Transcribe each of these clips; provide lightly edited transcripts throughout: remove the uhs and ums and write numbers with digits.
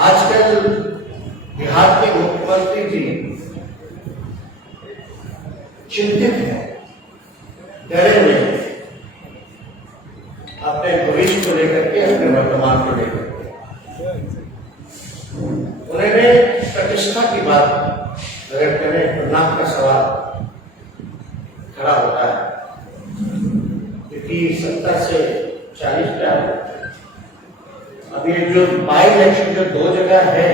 आजकल बिहार के मुख्यमंत्री जी चिंतित हैं, डरे हुए हैं अपने भविष्य को लेकर के, अपने वर्तमान को लेकर के। उन्होंने प्रतिष्ठा की बात अगर करें तो नाम का सवाल खड़ा होता है, क्योंकि 70 से 40 का अब ये जो बाई इलेक्शन जो 2 जगह है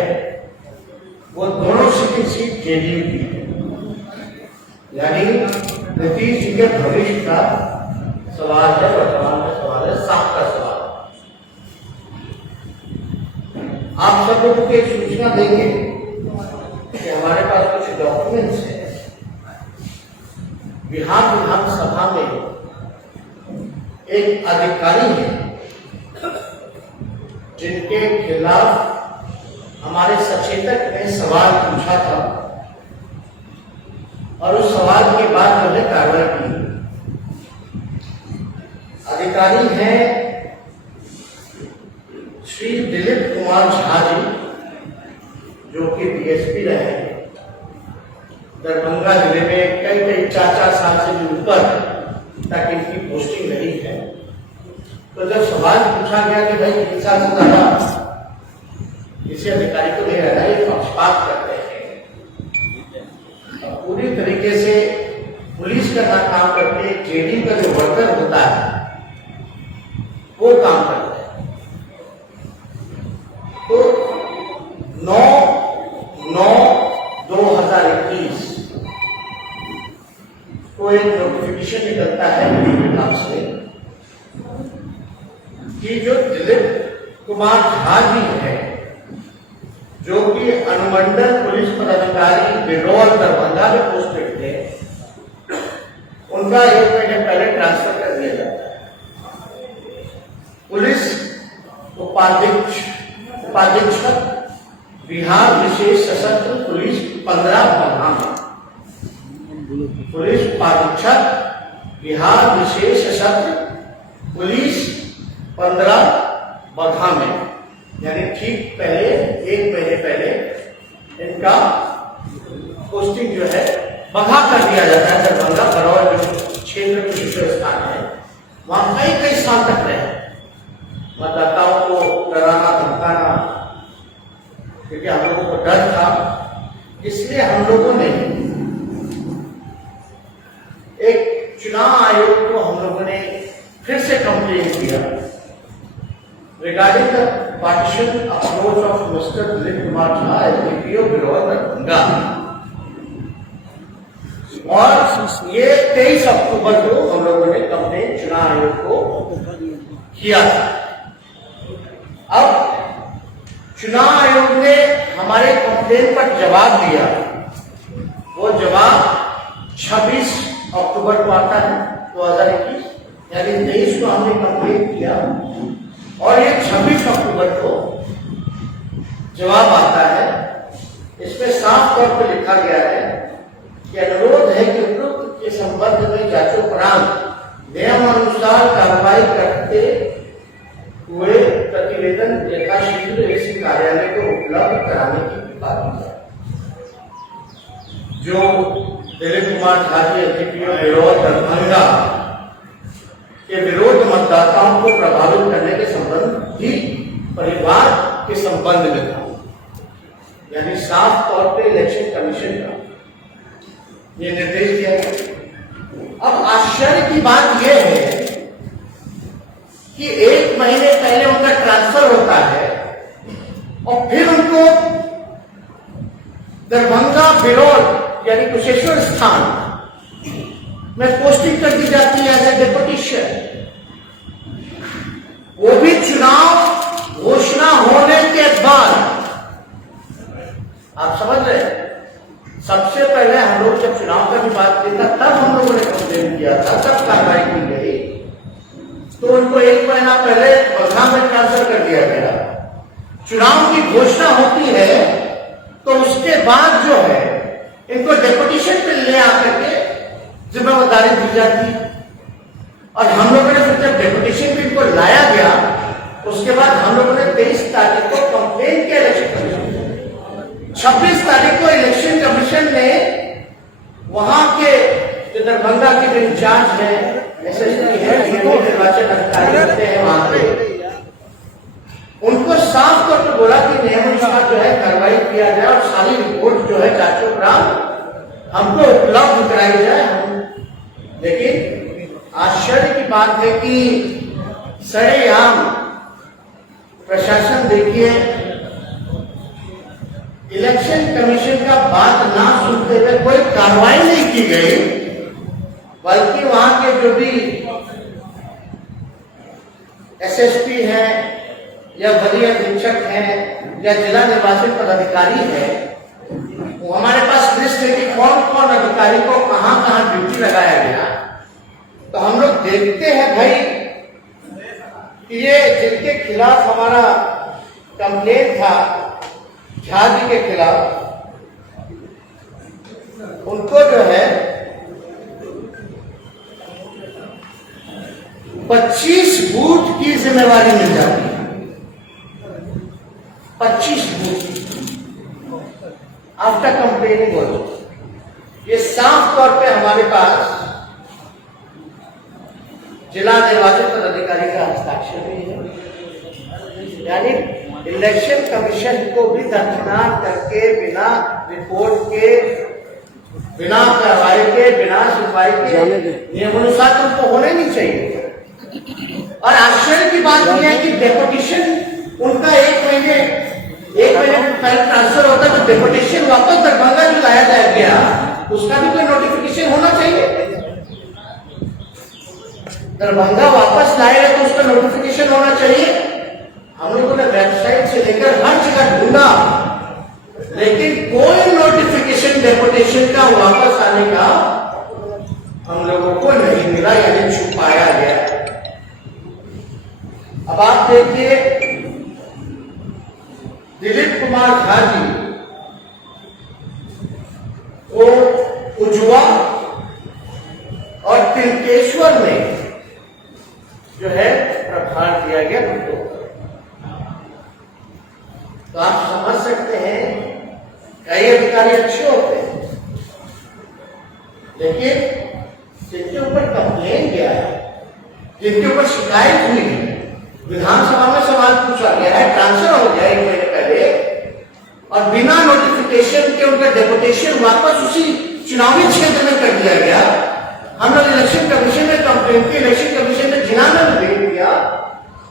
वो दोनों सीट जेडीयू की है, यानी नीतीश जी के भविष्य का सवाल है, वर्तमान का सवाल है, साफ का सवाल। आप सब लोगों को एक सूचना देंगे कि हमारे पास कुछ डॉक्यूमेंट्स हैं। बिहार विधानसभा में एक अधिकारी है जिनके खिलाफ हमारे सचेतक ने सवाल पूछा था और उस सवाल के बाद जो है कार्रवाई की। अधिकारी हैं श्री दिलीप कुमार झा जी, जो कि डीएसपी रहे हैं दरभंगा जिले में कई 4 साल से भी ऊपर तक इनकी पोस्टिंग रही है। तो जब सवाल पूछा गया कि भाई 3 साल से ज्यादा किसी अधिकारी को नहीं रहना, ये पक्षपात करते हैं, पूरी तरीके से पुलिस का ना काम करके जेडीयू का जो वर्कर होता है वो काम करता है। तो 9/9/2021 को एक नोटिफिकेशन निकलता है विभाग से कि जो दिलीप कुमार झा जी है, जो कि अनुमंडल पुलिस पदाधिकारी बिरौल दरभंगा में पोस्टेड थे, उनका 1 महीने पहले ट्रांसफर कर दिया जाता है। पुलिस उपाधीक्षक बिहार विशेष सशस्त्र पुलिस 15 बगहा में, पुलिस उपाधीक्षक बिहार विशेष सशस्त्र पुलिस 15 बगहा में, यानी ठीक पहले 1 महीने पहले इनका पोस्टिंग जो है बगहा कर दिया जाता है। दरभंगा बरौल क्षेत्र में विशेष स्थान है, वहां कई साल तक रहे, मतदाताओं को डराना धमकाना, क्योंकि हम लोगों को डर था। इसलिए हम लोगों ने एक चुनाव आयोग को हम लोगों ने फिर से कंप्लेन किया regarding the partition approach of Mr. Dilip Kumar Jha, SDPO Biraul Darbhanga, और ये 23 अक्टूबर को हम लोगों ने कंप्लेन चुनाव आयोग को किया था। अब चुनाव आयोग ने हमारे कंप्लेन पर जवाब दिया। वो जवाब 26 अक्टूबर को आता है 2021, यानी 23 को हमने कंप्लेन किया और ये 26 अक्टूबर को जवाब आता है। इसमें साफ तौर पर लिखा गया है कि अनुरोध है कि उपरोक्त के संबंध में जांचोपरांत नियमानुसार कार्रवाई करते हुए प्रतिवेदन यथाशीघ्र इस कार्यालय को उपलब्ध कराने की कृपा की जाए। जो दिलीप कुमार झा जी एसडीपीओ बिरौल दरभंगा के विरोध मतदाताओं को प्रभावित करने के संबंध ही परिवार के संबंध में था, यानी साफ तौर पे इलेक्शन कमीशन का ये निर्देश दिया गया। अब आश्चर्य की बात यह है कि 1 महीने पहले उनका ट्रांसफर होता है और फिर उनको दरभंगा बिरौल यानी कुशेश्वर स्थान में पोस्टिंग कर दी जाती है एज ए डेपुटेशन, वो भी चुनाव घोषणा होने के बाद। आप समझ रहे हैं, सबसे पहले हम लोग जब चुनाव का भी बात की था तब हम लोगों ने कंप्लेन किया था, तब कार्रवाई की गई, तो उनको 1 महीना पहले बगहा में ट्रांसफर कर दिया गया। चुनाव की घोषणा होती है तो उसके बाद जो है इनको डेपुटेशन पे ले आकर के जिम्मेदारी दी जाती, और हम लोगों ने फिर जब डेपुटेशन पे इनको लाया गया उसके बाद हम लोगों ने 23 तारीख को कंप्लेन किया इलेक्शन 26 तारीख को इलेक्शन कमीशन ने वहां के जो दरभंगा के जो इंचार्ज है, एसएसपी है, निर्वाचन अधिकारी होते हैं वहां पे, उनको साफ तौर पर बोला कि नियमानुसार जो है कार्रवाई किया जाए और सारी रिपोर्ट जो है चाचोग्राम हमको उपलब्ध कराई जाए। लेकिन आश्चर्य की बात है कि सरेआम प्रशासन देखिए इलेक्शन कमीशन का बात ना सुनते हुए कोई कार्रवाई नहीं की गई, बल्कि वहां के जो भी एसएसपी है या वरीय अधीक्षक है या जिला निर्वाचन पदाधिकारी है, वो हमारे पास लिस्ट है कि कौन कौन अधिकारी को कहां कहां ड्यूटी लगाया गया। तो हम लोग देखते हैं भाई कि ये जिनके खिलाफ हमारा कंप्लेंट था झा जी के खिलाफ, उनको जो है 25 बूथ की जिम्मेवारी मिल जाती है। 25 बूथ आफ्टर कंप्लेनिंग हो, ये साफ तौर पे हमारे पास जिला निर्वाचन पदाधिकारी का हस्ताक्षर भी है। यानी इलेक्शन कमीशन को भी दरकिनार करके बिना रिपोर्ट के, बिना कार्रवाई के, बिना सुनवाई के नियमानुसार उनको होने नहीं चाहिए। और आश्चर्य की बात यह है कि डेपुटेशन उनका एक महीने पहले ट्रांसफर होता है, तो डेपुटेशन वापस दरभंगा जो लाया जाया गया उसका भी कोई नोटिफिकेशन होना चाहिए। दरभंगा वापस लाएगा तो उसका नोटिफिकेशन होना चाहिए। हम लोगों ने वेबसाइट से लेकर हर जगह ढूंढा, लेकिन कोई नोटिफिकेशन डेपुटेशन का वापस आने का हम लोगों को नहीं मिला, यानी छुपाया गया। अब आप देखिए दिलीप कुमार झा जी को उज्जवा और तिलकेश्वर में जो है प्रभार दिया गया उनको। तो आप समझ सकते हैं कई अधिकारी अच्छे होते हैं, लेकिन जिनके ऊपर कंप्लेन गया है, जिनके ऊपर शिकायत हुई है, विधानसभा में सवाल पूछा गया है, ट्रांसफर हो गया 1 महीने पहले, और बिना नोटिफिकेशन के उनका डेपुटेशन वापस उसी चुनावी क्षेत्र में कर दिया गया। हम लोग इलेक्शन कमीशन में कंप्लेन की, इलेक्शन कमीशन ने जिला में भेज दिया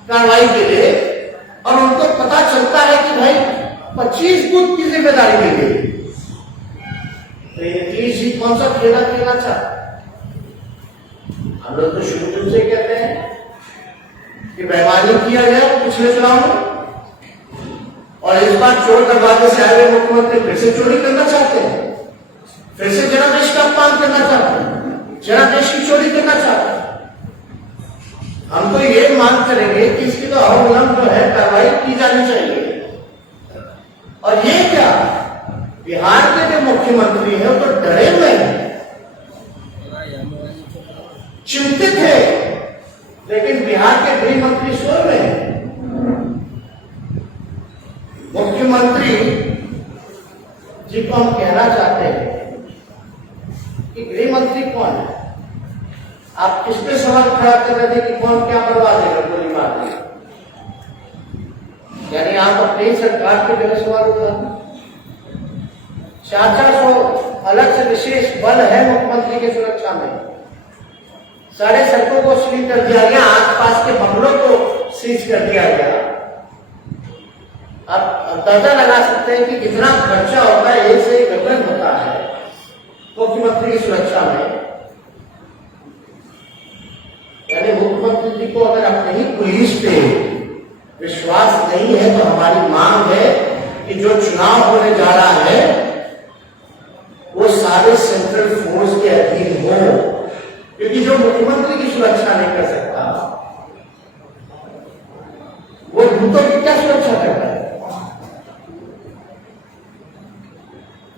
कार्रवाई के लिए, और उनको पता चलता है कि भाई 25 बूथ की जिम्मेदारी दी गई। तो ये चीज कौन सा खेला खेलना चाहता? हम लोग तो शुरू से कहते हैं कि बेईमानी किया गया पिछले चुनाव में, और इस बार चोर दरवाजे से आए हुए मुख्यमंत्री फिर से चोरी करना चाहते हैं, फिर से जनादेश का अपमान करना चाहते हैं, जनादेश की चोरी करना चाहते हैं। हम तो ये मांग करेंगे कि इसकी तो अविलंब जो है कार्रवाई की जानी चाहिए। और ये क्या, बिहार के जो मुख्यमंत्री है वो तो डरे हुए हैं, चिंतित है, लेकिन बिहार के गृह मंत्री सो रहे हैं। मुख्यमंत्री जी को हम कहना चाहते हैं कि गृह मंत्री कौन है? आप किस पे सवाल खड़ा कर रहे थे कि कौन क्या करवा देगा, गोली मार देगा? यानी आप अपनी सरकार के जगह सवाल उठा 400 अलग से विशेष बल है मुख्यमंत्री की सुरक्षा में। सारे सड़कों को सील कर दिया गया, आसपास के बंगलों को सीज कर दिया गया। आप अंदाजा लगा सकते हैं कि कितना खर्चा होता है, एक से एक गठन होता है मुख्यमंत्री की सुरक्षा में। यानी मुख्यमंत्री जी को अगर अपनी ही पुलिस पे विश्वास नहीं है, तो हमारी मांग है कि जो चुनाव होने जा रहा है वो सारे सेंट्रल फोर्स के अधीन हो, क्योंकि जो मुख्यमंत्री की सुरक्षा नहीं कर सकता वो दूतों की क्या सुरक्षा करता है?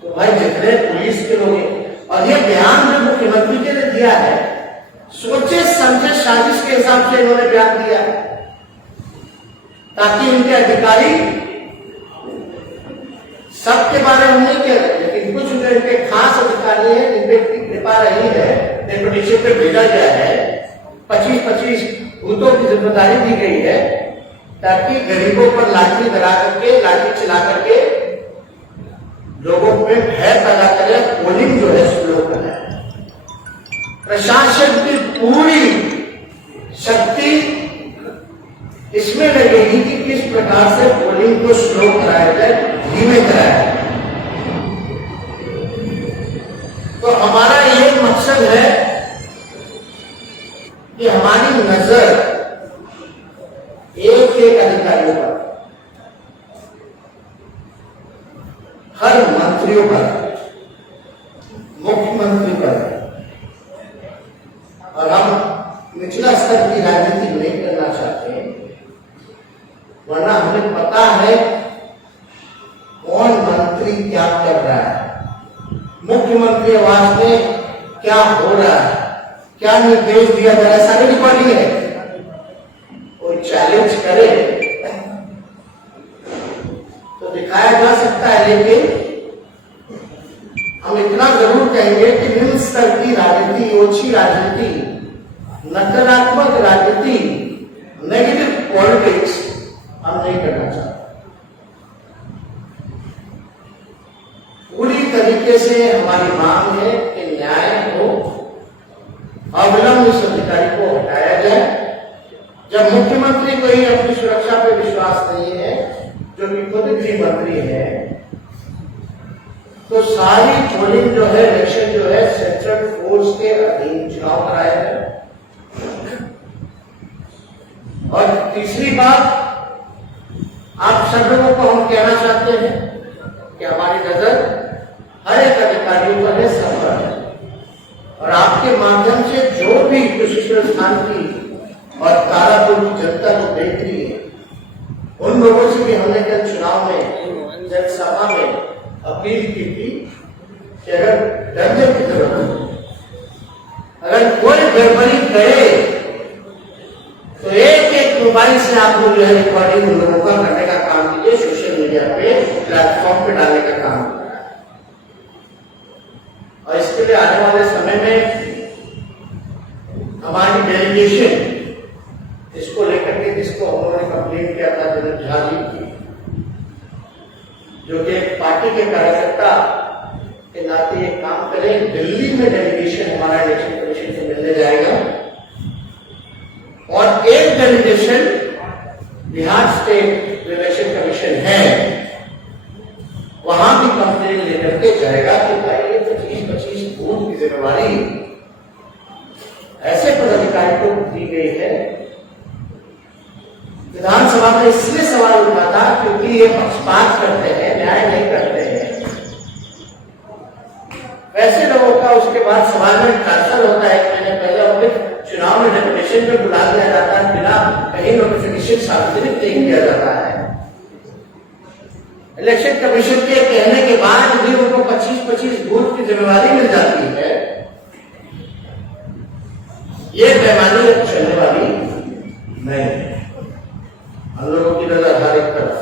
तो भाई जितने पुलिस के लोग हैं, और ये बयान जो मुख्यमंत्री जी ने दिया है, सोचे समझे साजिश के हिसाब से इन्होंने बयान दिया है, ताकि इनके अधिकारी सबके बारे में नहीं कह रहे, लेकिन कुछ जो इनके खास अधिकारी हैं, जिन पे कृपा रही है, डेपुटेशन पे भेजा गया है, 25-25 बूथों की जिम्मेदारी दी गई है, ताकि गरीबों पर लाठी डरा करके, लाठी चला करके लोगों में भय पैदा करे, पोलिंग जो है स्लो कराए। प्रशासन की पूरी शक्ति इसमें लगेगी कि किस प्रकार से पोलिंग को स्लो कराया जाए, धीमे कराया जाए। तो हमारा ये मकसद है कि हमारी नजर एक एक अधिकारियों पर, हर मंत्रियों पर, मुख्यमंत्री पर, और हम निचला स्तर की राजनीति नहीं करना चाहते हैं, वरना हमें पता है कौन मंत्री क्या कर रहा है, मुख्यमंत्री आवास में क्या हो रहा है, क्या निर्देश दिया जा रहा है, सारी रिकॉर्डिंग है। कोई चैलेंज करे तो दिखाया जा सकता है, लेकिन हम इतना जरूर कहेंगे कि निम्न स्तर की राजनीति, ओछी राजनीति, नकारात्मक राजनीति, नेगेटिव पॉलिटिक्स हम नहीं करना चाहते। पूरी तरीके से हमारी मांग है कि न्याय हो, अविलंब इस अधिकारी को हटाया जाए। जब मुख्यमंत्री को ही अपनी सुरक्षा पर विश्वास नहीं है, जो कि खुद गृह मंत्री है, तो सारी पोलिंग जो है, इलेक्शन जो है, सेंट्रल फोर्स के अधीन चुनाव कराया जाए। और तीसरी बात, आप सब लोगों को हम कहना चाहते हैं कि हमारी नजर हर एक अधिकारियों पर है, सब पर है, और आपके माध्यम से जो भी प्रशिक्षण स्थान की और तारापुर की जनता को देख रही है, उन लोगों से भी हमने कल चुनाव में, जनसभा में अपील की थी कि अगर डरने की जरूरत हो, अगर कोई गड़बड़ी करे तो एक एक मोबाइल से आप लोग जो है रिकॉर्डिंग उन लोगों का करने का काम कीजिए, सोशल मीडिया पे, प्लेटफॉर्म पे डालने का काम कीजिए। और इसके लिए आने वाले समय में हमारी डेलीगेशन, इसको लेकर के जिसको हम लोगों ने कंप्लेन किया था, जनरल झा जी की, जो कि एक पार्टी के कार्यकर्ता के नाते एक काम करें, दिल्ली में डेलीगेशन हमारा इलेक्शन कमीशन से मिलने जाएगा, और एक delegation Bihar state election commission है, वहां भी कंप्लेन लेकर के जाएगा कि भाई ये 25-25 बूथ की जिम्मेवारी ऐसे पदाधिकारी को दी गई है। विधानसभा में इसलिए सवाल उठा था क्योंकि ये पक्षपात करते हैं, न्याय नहीं करते हैं। वैसे लोगों का उसके बाद सवाल में ट्रांसफर होता है, मैंने पहले उन्हें चुनाव में डेपुटेशन में बुला दिया जाता है, बिना कहीं नोटिफिकेशन सार्वजनिक नहीं किया जाता है। इलेक्शन कमीशन के कहने के बाद भी उनको 25-25 बूथ की जिम्मेवारी मिल जाती है। ये बेईमानी चलने वाली नहीं है, हम लोगों की नजर हर एक तरफ।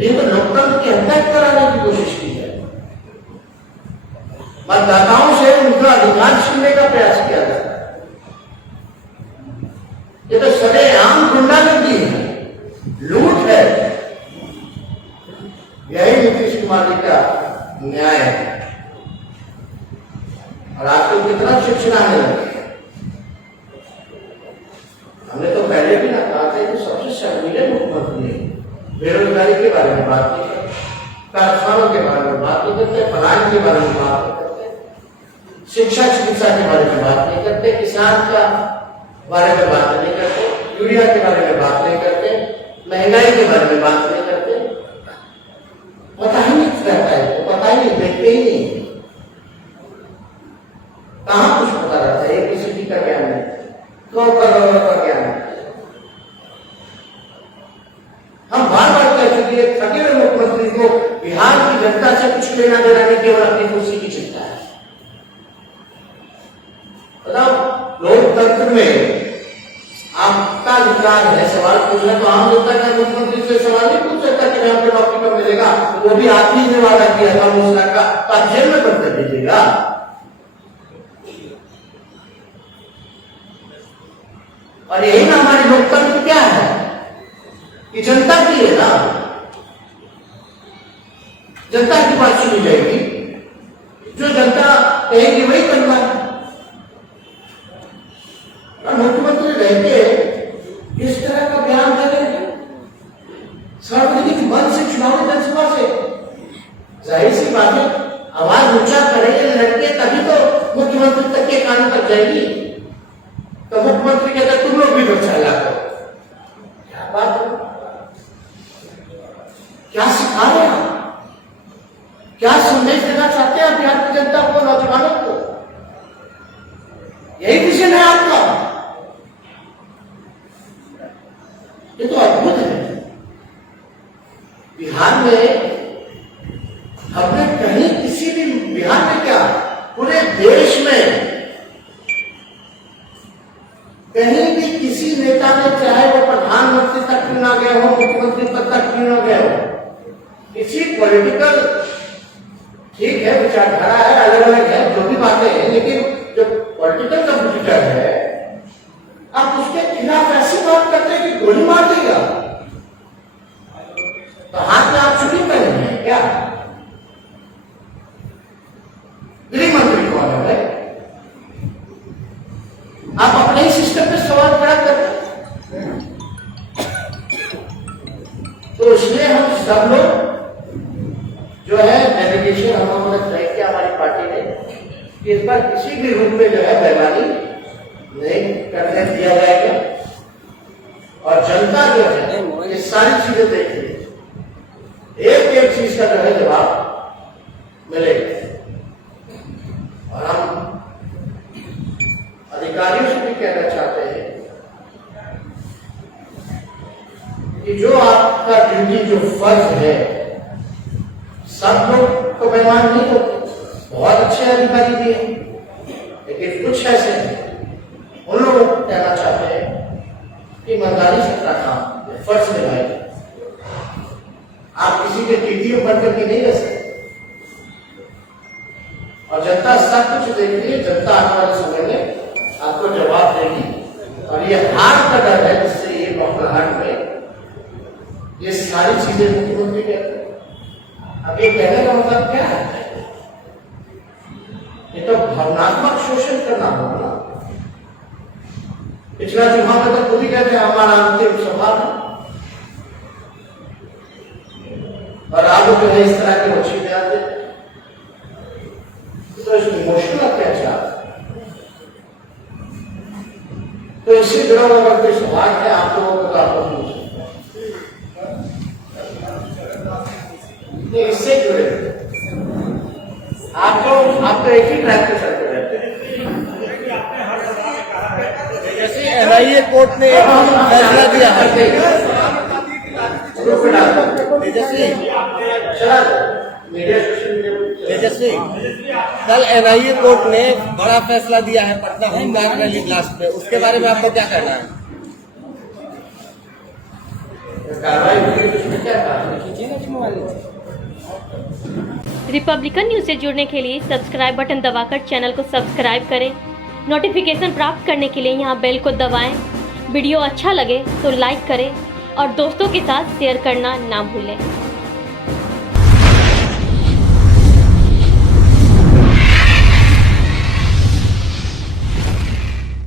ये तो लोकतंत्र की हत्या कराने की कोशिश की है, मतदाताओं से उनका अधिकार छीनने का प्रयास किया जाता है। ये तो सरेआम गुंडागर्दी है, लूट है। यही नीतीश कुमार जी का न्याय है। और आपको कितना चिड़चिड़ाने लगे, हमने तो पहले भी ना कहा था कि सबसे शर्मीले मुख्यमंत्री है। बेरोजगारी के बारे में बात नहीं करते, कारखानों के बारे में बात नहीं करते, पलायन के बारे में बात नहीं करते, शिक्षा चिकित्सा के बारे में बात नहीं करते, किसान का बारे में बात नहीं करते, यूरिया के बारे में बात नहीं करते, महंगाई के बारे में बात नहीं करते। पता ही नहीं रहता है, तो पता ही नहीं, देखते ही नहीं, कहां कुछ पता रहता है। एबीसीडी का ज्ञान है, का ज्ञान है। हम बार बार कह चुके हैं, थके हुए मुख्यमंत्री को बिहार की जनता से कुछ लेना देना नहीं, केवल अपनी कुर्सी की चिंता है। लोकतंत्र में आपका अधिकार है सवाल पूछना, तो आम जनता का मुख्यमंत्री से सवाल नहीं पूछ सकता कि मैं अपने नौकरी पर देगा, वो भी आप ही ने वादा किया था मुस्लिम का, तो जेल में बंद कर दीजिएगा। और यही ना हमारी लोकतंत्र क्या है कि जनता की है ना, जनता की बात सुनी जाएगी, जो जनता कहेगी वही करना है। मुख्यमंत्री रहते इस तरह का बयान दे रहे हैं सार्वजनिक मंच से, चुनावी जनसभा से, जाहिर सी बात है आवाज ऊंचा करेंगे लड़के तभी तो मुख्यमंत्री तक के कान तक जाएगी। तो मुख्यमंत्री कहते तुम लोग भी बचा लाओ, क्या बात है, क्या सिखा रहे हैं, क्या संदेश देना चाहते हैं बिहार की जनता को, नौजवानों को? यही विजन है आपका? ये तो अद्भुत है। बिहार में हमने कहीं किसी भी, बिहार में क्या पूरे देश में कहीं भी किसी नेता ने, चाहे वो प्रधानमंत्री तक क्यों ना गए हो, मुख्यमंत्री पद तक क्यों ना गए हो, किसी पॉलिटिकल, ठीक है विचारधारा है, अलग अलग है, जो भी बातें हैं, लेकिन जो पॉलिटिकल कंपटीटर है आप उसके खिलाफ ऐसी बात करते हैं कि गोली मार देगा, तो हाथ में आप छुट्टी पहने हैं क्या? गृह मंत्री कौन है भाई? आप अपने ही सिस्टम पे सवाल खड़ा कर रहे हैं। तो इसलिए हम सब लोग जो है डेलीगेशन हम लोगों ने तय किया, हमारी पार्टी ने, कि इस बार किसी भी रूप में जो है बेईमानी नहीं करने दिया जाएगा। और जनता जो है ये सारी चीजें देखिए, एक एक चीज का जो है जवाब मिलेगा। और हम अधिकारियों से भी कहना चाहते हैं कि जो आपका ड्यूटी, जो फर्ज है, सब लोग तो बेईमान नहीं होते, बहुत अच्छे अधिकारी भी हैं, लेकिन कुछ ऐसे हैं, उन लोगों को कहना चाहते हैं कि ईमानदारी से अपना काम, फर्ज निभाइए। आप किसी के टीटीओ बन करके नहीं रह सकते। और जनता सब कुछ देख रही है, जनता आने वाले समय में आपको जवाब देगी। और ये हार का डर है जिससे ये बौखलाहट में ये सारी चीजें मुख्यमंत्री कहते हैं। अब ये कहने का मतलब क्या है? ये तो भावनात्मक शोषण करना होगा ना। पिछला चुनाव में तो खुद ही कहते हैं हमारा अंतिम सभा है, और आप जो है इस तरह के वची बयान देते हैं, तो इमोशनल अत्याचार। तो इससे जुड़ा हुआ अगर कोई सवाल है आप लोगों को, तो आप लोग पूछ सकते हैं। इससे जुड़े आप तो एक ही ट्रैक पे चलते रहते हैं। जैसे एनआईए कोर्ट ने फैसला दिया है, तेजस्वी, कल एनआईए कोर्ट ने बड़ा फैसला दिया है पटना होमगार्ड रैली ब्लास्ट में, उसके बारे में आपको क्या कहना है? रिपब्लिकन न्यूज से जुड़ने के लिए सब्सक्राइब बटन दबाकर चैनल को सब्सक्राइब करें। नोटिफिकेशन प्राप्त करने के लिए यहाँ बेल को दबाएं। वीडियो अच्छा लगे तो लाइक करें और दोस्तों के साथ शेयर करना ना भूलें।